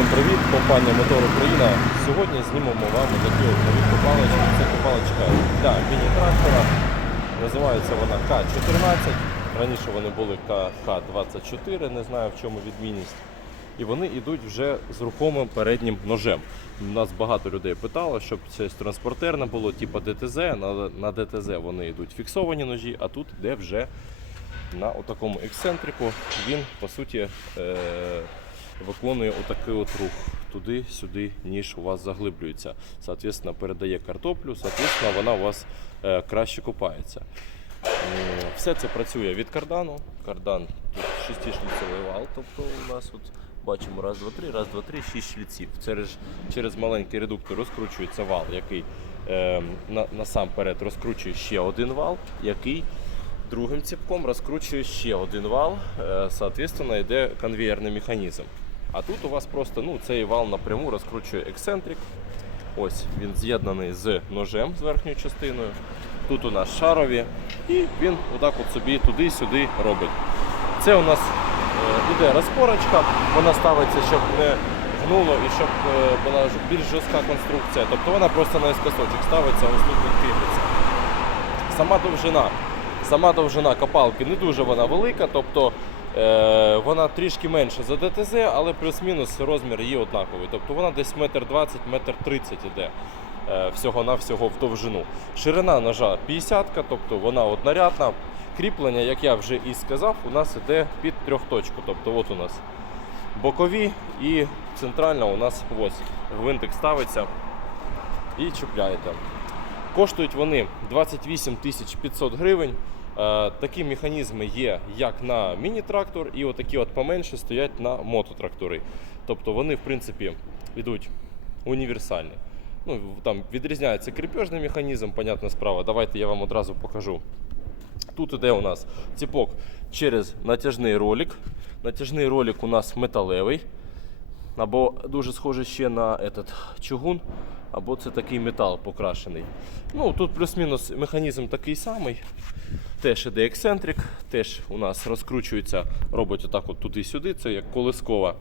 Всім привіт, компанія Мотор Україна. Сьогодні знімемо вам такі нові копалочки. Це копалочка для міні-трактора. Називається вона К-14. Раніше вони були КК-24, не знаю в чому відмінність. І вони йдуть вже з рухомим переднім ножем. Нас багато людей питало, щоб це транспортерне було, типу ДТЗ. На, ДТЗ вони йдуть фіксовані ножі, а тут йде вже на такому ексцентрику. Він по суті е- виконує отакий от рух. Туди-сюди, ніж у вас заглиблюється. Соответственно, передає картоплю, соответственно, вона у вас е, краще купається. Все це працює від кардану. Кардан тут шестишліцевий вал, тобто у нас от бачимо раз, два, три, раз, два, три, шість шліців. Через, через маленький редуктор розкручується вал, який е, на, насамперед розкручує ще один вал, який другим ціпком розкручує ще один вал. Е, соответственно, йде конвеєрний механізм. А тут у вас просто ну, цей вал напряму розкручує ексцентрик. Ось він з'єднаний з ножем з верхньою частиною. Тут у нас шарові, і він отак от собі туди-сюди робить. Це у нас е, іде розпорочка, вона ставиться, щоб не гнуло і щоб е, була більш жорстка конструкція. Тобто вона просто наискосочок ставиться, ось тут він кріпиться. Сама довжина. Сама довжина копалки не дуже вона велика, тобто вона трішки менша за ДТЗ, але плюс-мінус розмір її однаковий. Тобто вона десь метр 20, метр 30 іде е, всього-навсього в довжину. Ширина ножа 50, тобто вона однорядна. Кріплення, як я вже і сказав, у нас іде під трьохточку. Тобто от у нас бокові і центральна у нас ось гвинтик ставиться і чіпляєте. Коштують вони 28 500 гривень. Е, Такі механізми є як на міні-трактор, і отакі от поменше стоять на мототрактори. Тобто вони, в принципі, йдуть універсальні. Ну, там відрізняється кріпежний механізм, понятна справа. Давайте я вам одразу покажу. Тут іде у нас ціпок через натяжний ролик. Натяжний ролик у нас металевий, або дуже схоже ще на этот чугун, або це такий метал покрашений. Ну, тут плюс-мінус механізм такий самий. Теж іде ексцентрик, теж у нас розкручується, робить отак от туди-сюди, це як колискова.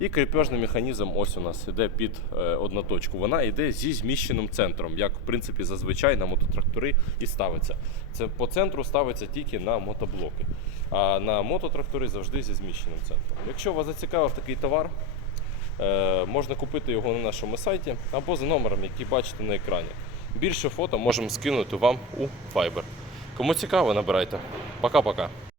І кріпежний механізм ось у нас іде під е, одноточку. Вона йде зі зміщеним центром, як в принципі зазвичай на мототрактори і ставиться. Це по центру ставиться тільки на мотоблоки. А на мототрактори завжди зі зміщеним центром. Якщо вас зацікавив такий товар, е, можна купити його на нашому сайті або за номером, який бачите на екрані. Більше фото можемо скинути вам у Viber. Кому цікаво, набирайте. Пока-пока.